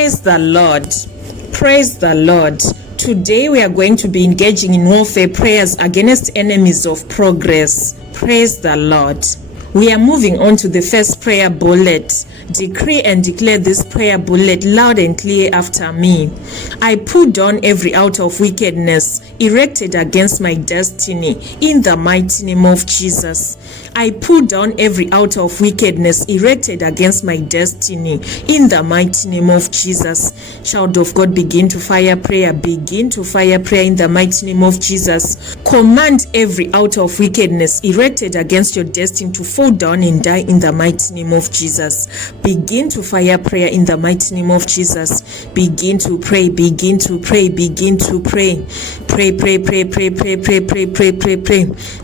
Praise the Lord. Praise the Lord. Today we are going to be engaging in warfare prayers against enemies of progress. Praise the Lord. We are moving on to the first prayer bullet. Decree and declare this prayer bullet loud and clear after me. I pull down every altar of wickedness erected against my destiny in the mighty name of Jesus. I pull down every altar of wickedness erected against my destiny in the mighty name of Jesus. Child of God, begin to fire prayer. Begin to fire prayer in the mighty name of Jesus. Command every altar of wickedness erected against your destiny to fall down and die in the mighty name of Jesus. Begin to fire prayer in the mighty name of Jesus. Begin to pray. Begin to pray. Begin to pray. Pray.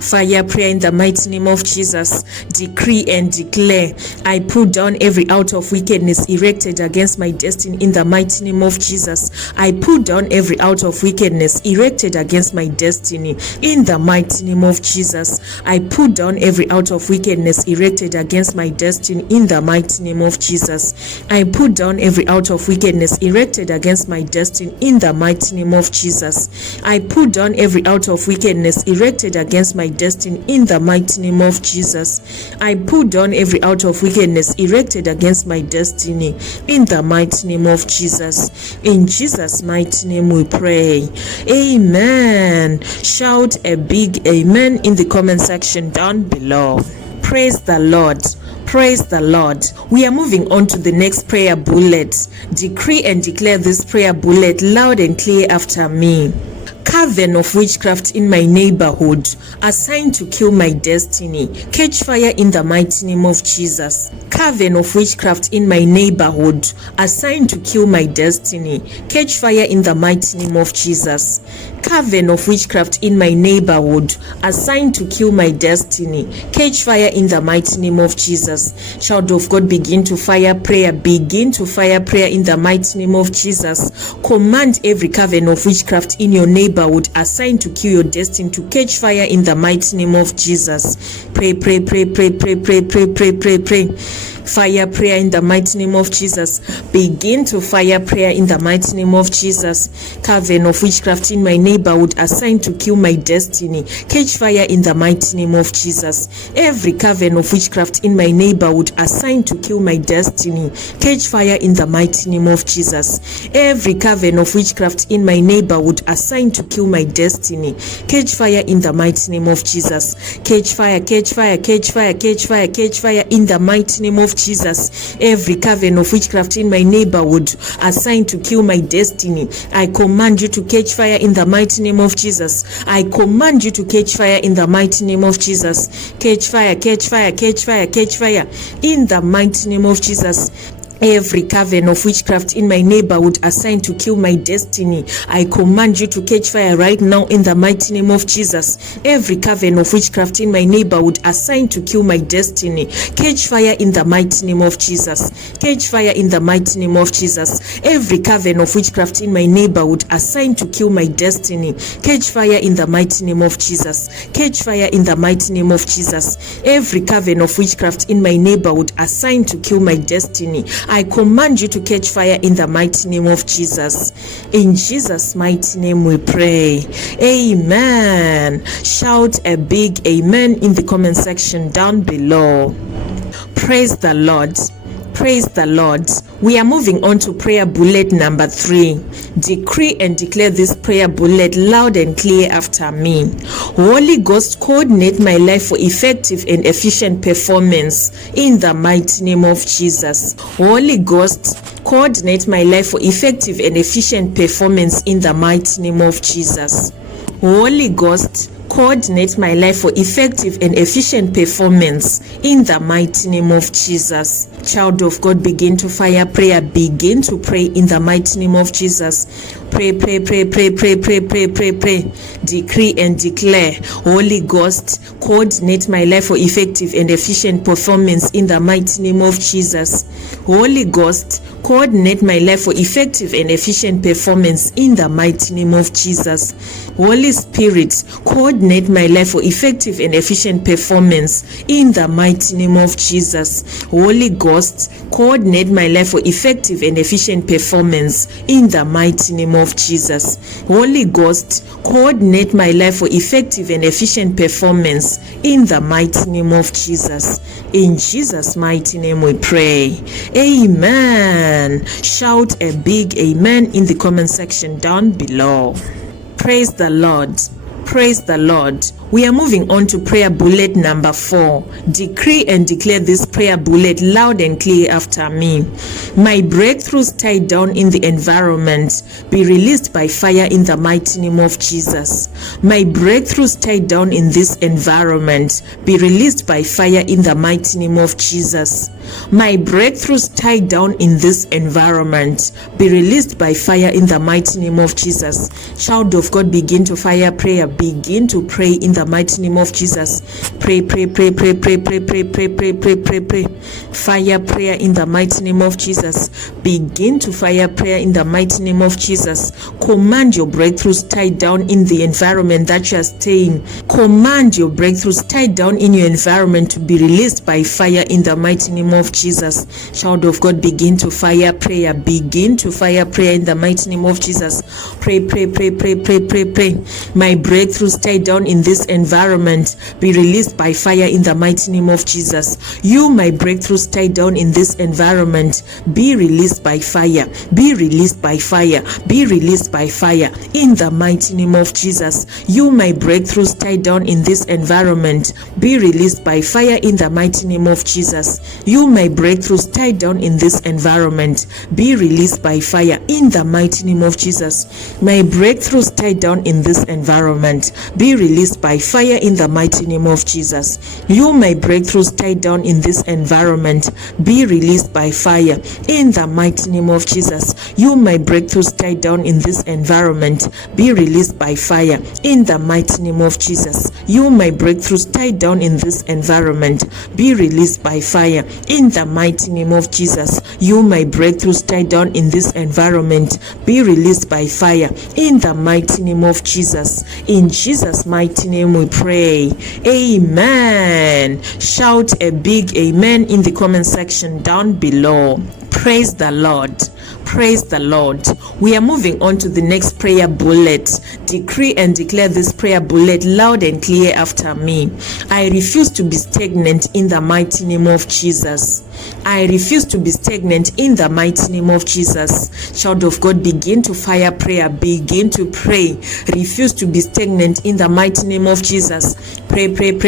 Fire prayer in the mighty name of Jesus. Decree and declare. I pull down every altar of wickedness erected against my destiny in the mighty name of Jesus. I pull down every altar of wickedness erected against my destiny in the mighty name of Jesus. I pull down every altar of wickedness erected against my destiny in the mighty name of Jesus. I pull down every altar of wickedness erected against my destiny in the mighty name of Jesus. I pull down every altar of wickedness erected against my destiny in the mighty name of Jesus. I pull down every altar of wickedness erected against my destiny in the mighty name of Jesus. In Jesus' mighty name we pray. Amen. Shout a big amen in the comment section down below. Praise the Lord. Praise the Lord. We are moving on to the next prayer bullet. Decree and declare this prayer bullet loud and clear after me. Coven of witchcraft in my neighborhood assigned to kill my destiny, catch fire in the mighty name of Jesus. Coven of witchcraft in my neighborhood assigned to kill my destiny, catch fire in the mighty name of Jesus. Coven of witchcraft in my neighborhood assigned to kill my destiny, catch fire in the mighty name of Jesus. Child of God, begin to fire prayer. Begin to fire prayer in the mighty name of Jesus. Command every coven of witchcraft in your neighborhood assigned to kill your destiny to catch fire in the mighty name of Jesus. Pray. Fire prayer in the mighty name of Jesus. Begin to fire prayer in the mighty name of Jesus. Coven of witchcraft in my neighborhood assigned to kill my destiny, catch fire in the mighty name of Jesus. Every coven of witchcraft in my neighborhood assigned to kill my destiny, catch fire in the mighty name of Jesus. Every coven of witchcraft in my neighborhood assigned to kill my destiny, catch fire in the mighty name of Jesus. Catch fire in the mighty name of Jesus. Every coven of witchcraft in my neighborhood assigned to kill my destiny, I command you to catch fire in the mighty name of Jesus. I command you to catch fire in the mighty name of Jesus. Catch fire in the mighty name of Jesus. Every coven of witchcraft in my neighborhood assigned to kill my destiny, I command you to catch fire right now in the mighty name of Jesus. Every coven of witchcraft in my neighborhood assigned to kill my destiny, catch fire in the mighty name of Jesus. Catch fire in the mighty name of Jesus. Every coven of witchcraft in my neighborhood assigned to kill my destiny, catch fire in the mighty name of Jesus. Catch fire in the mighty name of Jesus. Every coven of witchcraft in my neighborhood assigned to kill my destiny, I command you to catch fire in the mighty name of Jesus. In Jesus' mighty name we pray. Amen. Shout a big amen in the comment section down below. Praise the Lord. Praise the Lord. We are moving on to prayer bullet number 3. Decree and declare this prayer bullet loud and clear after me. Holy Ghost, coordinate my life for effective and efficient performance in the mighty name of Jesus. Holy Ghost, coordinate my life for effective and efficient performance in the mighty name of Jesus. Holy Ghost, coordinate my life for effective and efficient performance in the mighty name of Jesus. Child of God, begin to fire prayer. Begin to pray in the mighty name of Jesus. Pray. Decree and declare. Holy Ghost, coordinate my life for effective and efficient performance in the mighty name of Jesus. Holy Ghost, coordinate my life for effective and efficient performance in the mighty name of Jesus. Holy Spirit, coordinate my life for effective and efficient performance in the mighty name of Jesus. Holy God, Ghost, coordinate my life for effective and efficient performance in the mighty name of Jesus. Holy Ghost, coordinate my life for effective and efficient performance in the mighty name of Jesus. In Jesus' mighty name we pray. Amen. Shout a big amen in the comment section down below. Praise the Lord. Praise the Lord. We are moving on to prayer bullet number 4. Decree and declare this prayer bullet loud and clear after me. My breakthroughs tied down in the environment be released by fire in the mighty name of Jesus. My breakthroughs tied down in this environment be released by fire in the mighty name of Jesus. My breakthroughs tied down in this environment be released by fire in the mighty name of Jesus. Child of God, begin to fire prayer. Begin to pray in the mighty name of Jesus. Pray. Fire prayer in the mighty name of Jesus. Begin to fire prayer in the mighty name of Jesus. Command your breakthroughs tied down in the environment that you are staying. Command your breakthroughs tied down in your environment to be released by fire in the mighty name of Jesus. Child of God, begin to fire prayer. Begin to fire prayer in the mighty name of Jesus. Pray. My breakthroughs tied down in this environment be released by fire in the mighty name of Jesus. You, my breakthroughs tied down in this environment, be released by fire. Be released by fire. Be released by fire in the mighty name of Jesus. You, my breakthroughs tied down in this environment, be released by fire in the mighty name of Jesus. You, my breakthroughs tied down in this environment, be released by fire in the mighty name of Jesus. My breakthroughs tied down in this environment, be released by fire in the mighty name of Jesus. You, my breakthroughs tied down in this environment, be released by fire in the mighty name of Jesus. You, my breakthroughs tied down in this environment, be released by fire in the mighty name of Jesus. You, my breakthroughs tied down in this environment, be released by fire in the mighty name of Jesus. You, my breakthroughs tied down in this environment, be released by fire in the mighty name of Jesus. In Jesus' mighty name we pray. Amen. Shout a big amen in the comment section down below. Praise the Lord. Praise the Lord. We are moving on to the next prayer bullet. Decree and declare this prayer bullet loud and clear after me. I refuse to be stagnant in the mighty name of Jesus. I refuse to be stagnant in the mighty name of Jesus. Child of God, begin to fire prayer. Begin to pray. Refuse to be stagnant in the mighty name of Jesus. Pray. Begin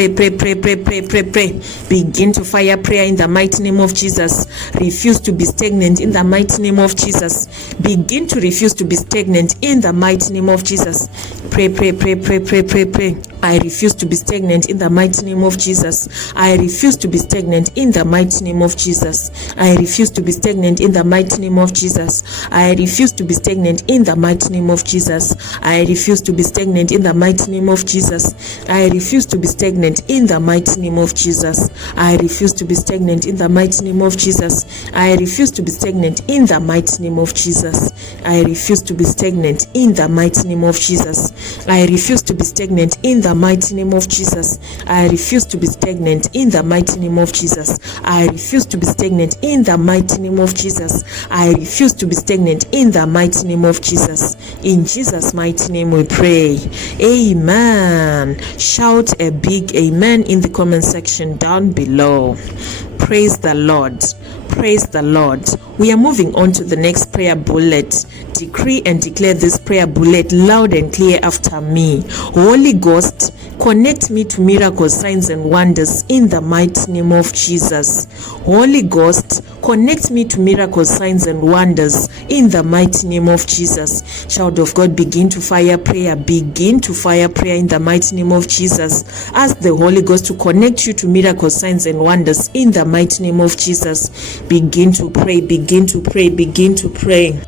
to fire prayer in the mighty name of Jesus. Refuse to be stagnant in the mighty name of Jesus. Begin to refuse to be stagnant in the mighty name of Jesus. Pray. I refuse to be stagnant in the mighty name of Jesus. I refuse to be stagnant in the mighty name of Jesus. I refuse to be stagnant in the mighty name of Jesus. I refuse to be stagnant in the mighty name of Jesus. I refuse to be stagnant in the mighty name of Jesus. I refuse to be stagnant in the mighty name of Jesus. I refuse to be stagnant in the mighty name of Jesus. I refuse to be stagnant in the mighty name of Jesus. I refuse to be stagnant in the mighty name of Jesus. I refuse to be stagnant in the mighty name of Jesus. I refuse to be stagnant in the mighty name of Jesus. I refuse to be stagnant in the mighty name of Jesus. I refuse to be stagnant in the mighty name of Jesus. In Jesus' mighty name we pray. Amen. Shout a big amen in the comment section down below. Praise the Lord. Praise the Lord. We are moving on to the next prayer bullet. Decree and declare this prayer bullet loud and clear after me. Holy Ghost, connect me to miracles, signs and wonders in the mighty name of Jesus. Holy Ghost, connect me to miracles, signs and wonders in the mighty name of Jesus. Child of God, begin to fire prayer. Begin to fire prayer in the mighty name of Jesus. Ask the Holy Ghost to connect you to miracles, signs and wonders in the mighty name of Jesus. Begin to pray. Begin to pray. Begin to pray.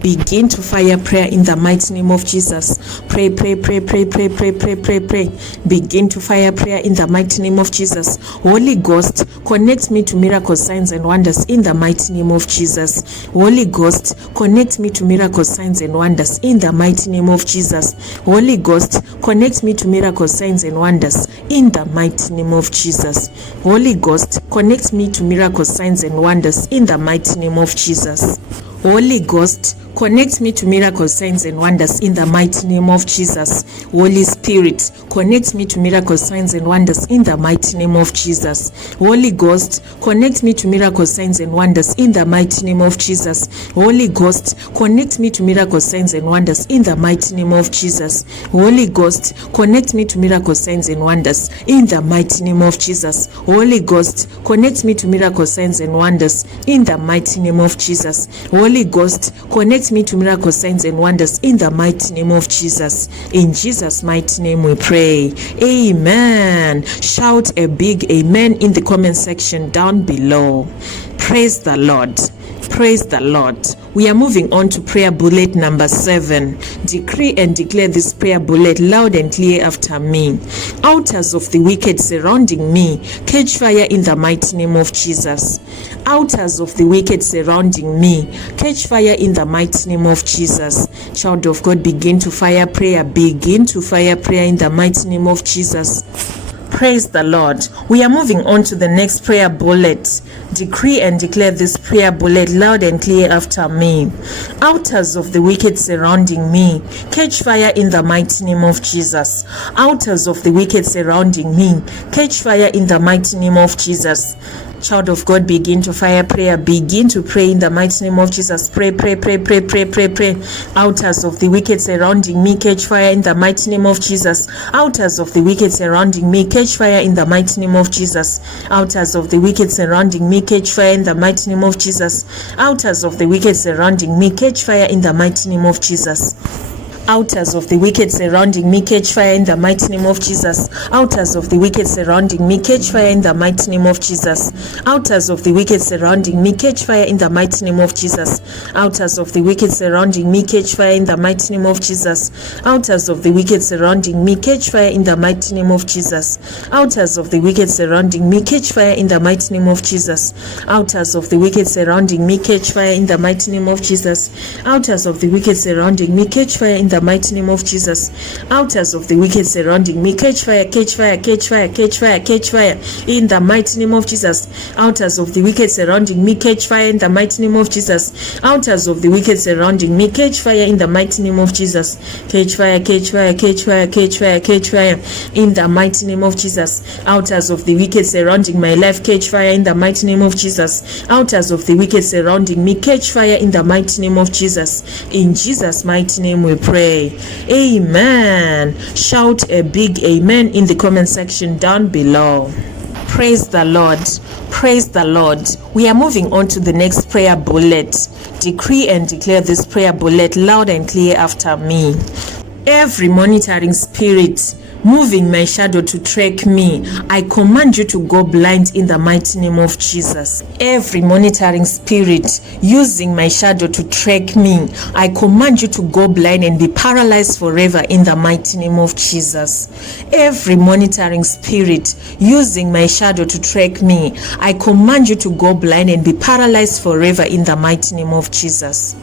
begin to fire prayer in the mighty name of Jesus. Pray. Begin to fire prayer in the mighty name of Jesus. Holy Ghost, connect me to miracles, signs and wonders in the mighty name of Jesus. Holy Ghost, connect me to miracles, signs and wonders in the mighty name of Jesus. Holy Ghost, connect me to miracles, signs and wonders in the mighty name of Jesus. Holy Ghost, connect me to miracles, signs and wonders in the mighty name of Jesus. Holy Ghost, connect me to miracles, signs and wonders in the mighty name of Jesus. Holy Spirit, connect me to miracles, signs and wonders in the mighty name of Jesus. Holy Ghost, connect me to miracles, signs and wonders in the mighty name of Jesus. Holy Ghost, connect me to miracles, signs and wonders in the mighty name of Jesus. Holy Ghost, connect me to miracles, signs and wonders in the mighty name of Jesus. Holy Ghost, connect me to miracles, signs and wonders in the mighty name of Jesus. Holy Ghost, connect me to miracles, signs and wonders in the mighty name of Jesus. In Jesus' mighty name we pray. Amen. Shout a big amen in the comment section down below. Praise the Lord. Praise the Lord. We are moving on to prayer bullet number 7. Decree and declare this prayer bullet loud and clear after me. Altars of the wicked surrounding me, catch fire in the mighty name of Jesus. Altars of the wicked surrounding me, catch fire in the mighty name of Jesus. Child of God, begin to fire prayer. Begin to fire prayer in the mighty name of Jesus. Praise the Lord. We are moving on to the next prayer bullet. Decree and declare this prayer bullet loud and clear after me. Altars of the wicked surrounding me, catch fire in the mighty name of Jesus. Altars of the wicked surrounding me, catch fire in the mighty name of Jesus. Child of God, begin to fire prayer. Begin to pray in the mighty name of Jesus. Pray. Altars of the wicked surrounding me, catch fire in the mighty name of Jesus. Altars of the wicked surrounding me, catch fire in the mighty name of Jesus. Altars of the wicked surrounding me, catch fire in the mighty name of Jesus. Altars of the wicked surrounding me, catch fire in the mighty name of Jesus. Altars of the wicked surrounding me, catch fire in the mighty name of Jesus. Altars of the wicked surrounding me, catch fire in the mighty name of Jesus. Altars of the wicked surrounding me, catch fire in the mighty name of Jesus. Altars of the wicked surrounding me, catch fire in the mighty name of Jesus. Altars of the wicked surrounding me, catch fire in the mighty name of Jesus. Altars of the wicked surrounding me, catch fire in the mighty name of Jesus. Altars of the wicked surrounding me, catch fire in the mighty name of Jesus. Altars of the wicked surrounding me, catch fire in the mighty name of Jesus. Altars of the wicked surrounding me, catch fire in the mighty name of Jesus. Altars of the wicked surrounding me, catch fire in the mighty name of Jesus. Altars of the wicked surrounding me, catch fire in the mighty name of Jesus. Catch fire in the mighty name of Jesus. Altars of the wicked surrounding my life, catch fire in the mighty name of Jesus. Altars of the wicked surrounding me, catch fire in the mighty name of Jesus. In Jesus' mighty name we pray. Amen. Shout a big amen in the comment section down below. Praise the Lord. Praise the Lord. We are moving on to the next prayer bullet. Decree and declare this prayer bullet loud and clear after me. Every monitoring spirit moving my shadow to track me, I command you to go blind in the mighty name of Jesus. Every monitoring spirit using my shadow to track me, I command you to go blind and be paralyzed forever in the mighty name of Jesus. Every monitoring spirit using my shadow to track me, I command you to go blind and be paralyzed forever in the mighty name of Jesus.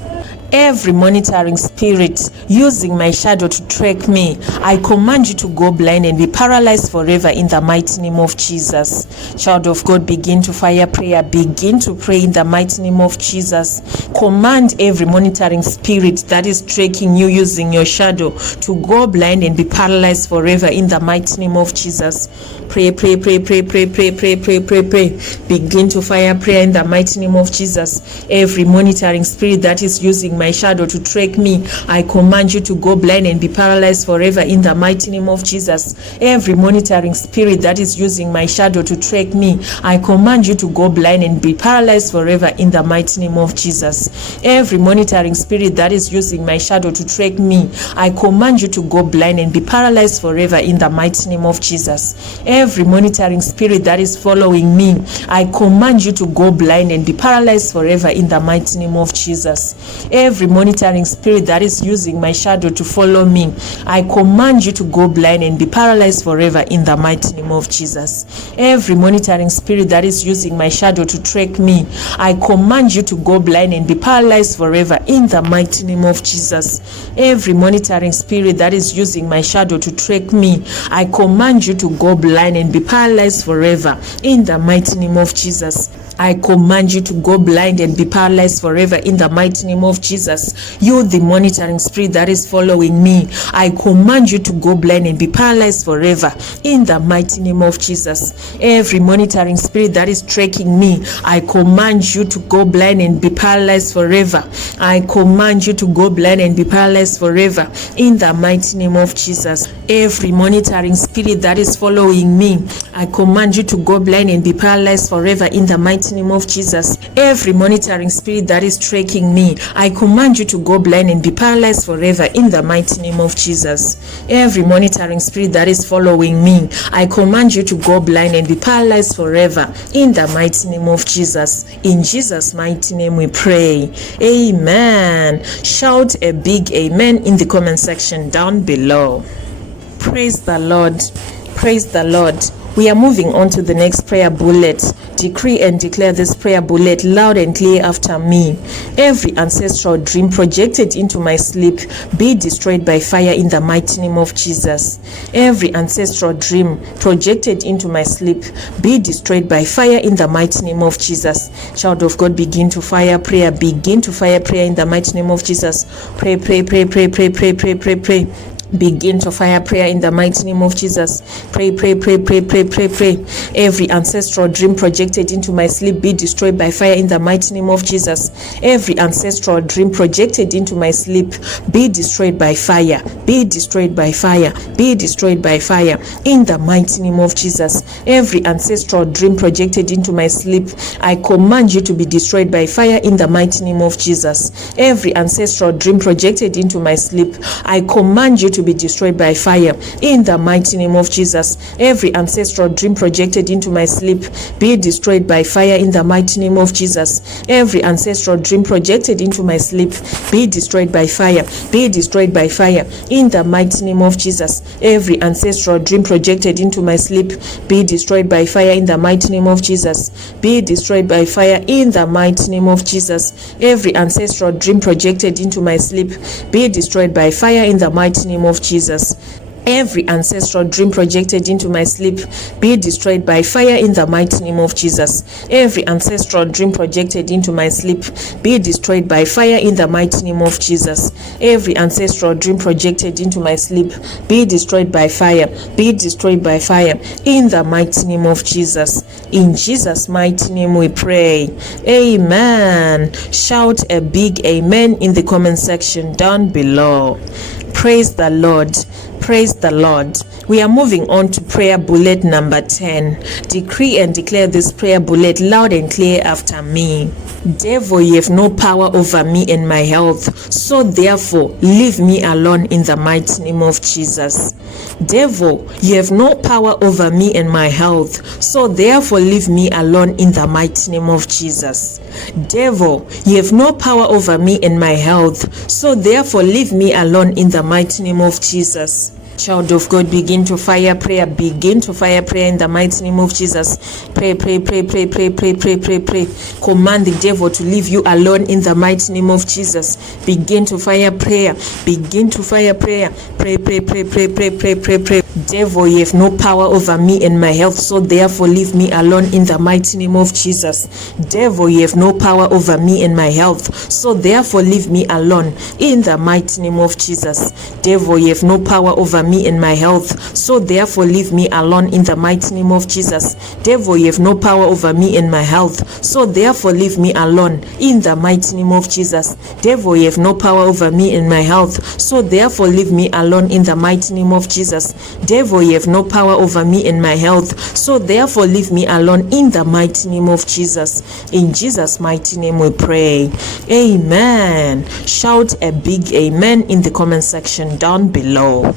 Every monitoring spirit using my shadow to track me, I command you to go blind and be paralyzed forever in the mighty name of Jesus. Child of God, begin to fire prayer. Begin to pray in the mighty name of Jesus. Command every monitoring spirit that is tracking you using your shadow to go blind and be paralyzed forever in the mighty name of Jesus. Pray. Begin to fire prayer in the mighty name of Jesus. Every monitoring spirit that is using my shadow to track me, I command you to go blind and be paralyzed forever in the mighty name of Jesus. Every monitoring spirit that is using my shadow to track me, I command you to go blind and be paralyzed forever in the mighty name of Jesus. Every monitoring spirit that is using my shadow to track me, I command you to go blind and be paralyzed forever in the mighty name of Jesus. Every monitoring spirit that is following me, I command you to go blind and be paralyzed forever in the mighty name of Jesus. Every monitoring spirit that is using my shadow to follow me, I command you to go blind and be paralyzed forever in the mighty name of Jesus. Every monitoring spirit that is using my shadow to track me, I command you to go blind and be paralyzed forever in the mighty name of Jesus. Every monitoring spirit that is using my shadow to track me, I command you to go blind and be paralyzed forever in the mighty name of Jesus. I command you to go blind and be paralyzed forever in the mighty name of Jesus. You, the monitoring spirit that is following me, I command you to go blind and be paralyzed forever in the mighty name of Jesus. Every monitoring spirit that is tracking me, I command you to go blind and be paralyzed forever. I command you to go blind and be paralyzed forever in the mighty name of Jesus. Every monitoring spirit that is following me, I command you to go blind and be paralyzed forever in the mighty name of Jesus. Every monitoring spirit that is tracking me, I command you to go blind and be paralyzed forever in the mighty name of Jesus. Every monitoring spirit that is following me, I command you to go blind and be paralyzed forever in the mighty name of Jesus. In Jesus' mighty name we pray. Amen. Shout a big amen in the comment section down below. Praise the Lord. Praise the Lord. We are moving on to the next prayer bullet. Decree and declare this prayer bullet loud and clear after me. Every ancestral dream projected into my sleep be destroyed by fire in the mighty name of Jesus. Every ancestral dream projected into my sleep be destroyed by fire in the mighty name of Jesus. Child of God, begin to fire prayer. Begin to fire prayer in the mighty name of Jesus. Pray, pray, pray, pray, pray, pray, pray, pray, pray. Begin to fire prayer in the mighty name of Jesus. Pray, pray, pray, pray, pray, pray, pray. Every ancestral dream projected into my sleep be destroyed by fire in the mighty name of Jesus. Every ancestral dream projected into my sleep be destroyed by fire. Be destroyed by fire. Be destroyed by fire in the mighty name of Jesus. Every ancestral dream projected into my sleep, I command you to be destroyed by fire in the mighty name of Jesus. Every ancestral dream projected into my sleep, I command you to be destroyed by fire in the mighty name of Jesus. Every ancestral dream projected into my sleep be destroyed by fire in the mighty name of Jesus. Every ancestral dream projected into my sleep be destroyed by fire. Be destroyed by fire in the mighty name of Jesus. Every ancestral dream projected into my sleep be destroyed by fire in the mighty name of Jesus. Be destroyed by fire in the mighty name of Jesus. Every ancestral dream projected into my sleep be destroyed by fire in the mighty name of Jesus. Every ancestral dream projected into my sleep be destroyed by fire in the mighty name of Jesus. Every ancestral dream projected into my sleep be destroyed by fire in the mighty name of Jesus. Every ancestral dream projected into my sleep be destroyed by fire. Be destroyed by fire in the mighty name of Jesus. In Jesus' mighty name we pray. Amen. Shout a big amen in the comment section down below. Praise the Lord. Praise the Lord. We are moving on to prayer bullet number 10. Decree and declare this prayer bullet loud and clear after me. Devil, you have no power over me and my health, so therefore leave me alone in the mighty name of Jesus. Devil, you have no power over me and my health, so therefore leave me alone in the mighty name of Jesus. Devil, you have no power over me and my health, so therefore leave me alone in the mighty name of Jesus. Child of God, begin to fire prayer. Begin to fire prayer in the mighty name of Jesus. Pray, pray, pray, pray, pray, pray, pray, pray, pray. Command the devil to leave you alone in the mighty name of Jesus. Begin to fire prayer. Begin to fire prayer. Pray, pray, pray, pray, pray, pray, pray, pray. Devil, you have no power over me and my health, so therefore leave me alone in the mighty name of Jesus. Devil, you have no power over me and my health, so therefore leave me alone in the mighty name of Jesus. Devil, you have no power over me and my health, so therefore leave me alone in the mighty name of Jesus. Devil, you have no power over me and my health, so therefore leave me alone in the mighty name of Jesus. Devil, you have no power over me and my health, so therefore leave me alone in the mighty name of Jesus. Devil, you have no power over me and my health, so therefore leave me alone in the mighty name of Jesus. In Jesus' mighty name we pray. Amen. Shout a big amen in the comment section down below.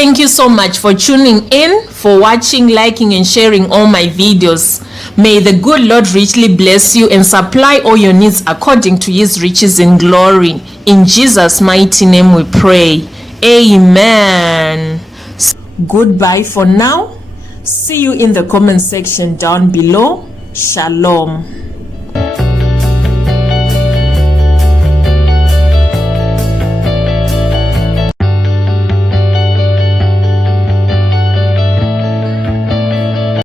Thank you so much for tuning in, for watching, liking, and sharing all my videos. May the good Lord richly bless you and supply all your needs according to his riches in glory. In Jesus' mighty name we pray. Amen. Goodbye for now. See you in the comment section down below. Shalom.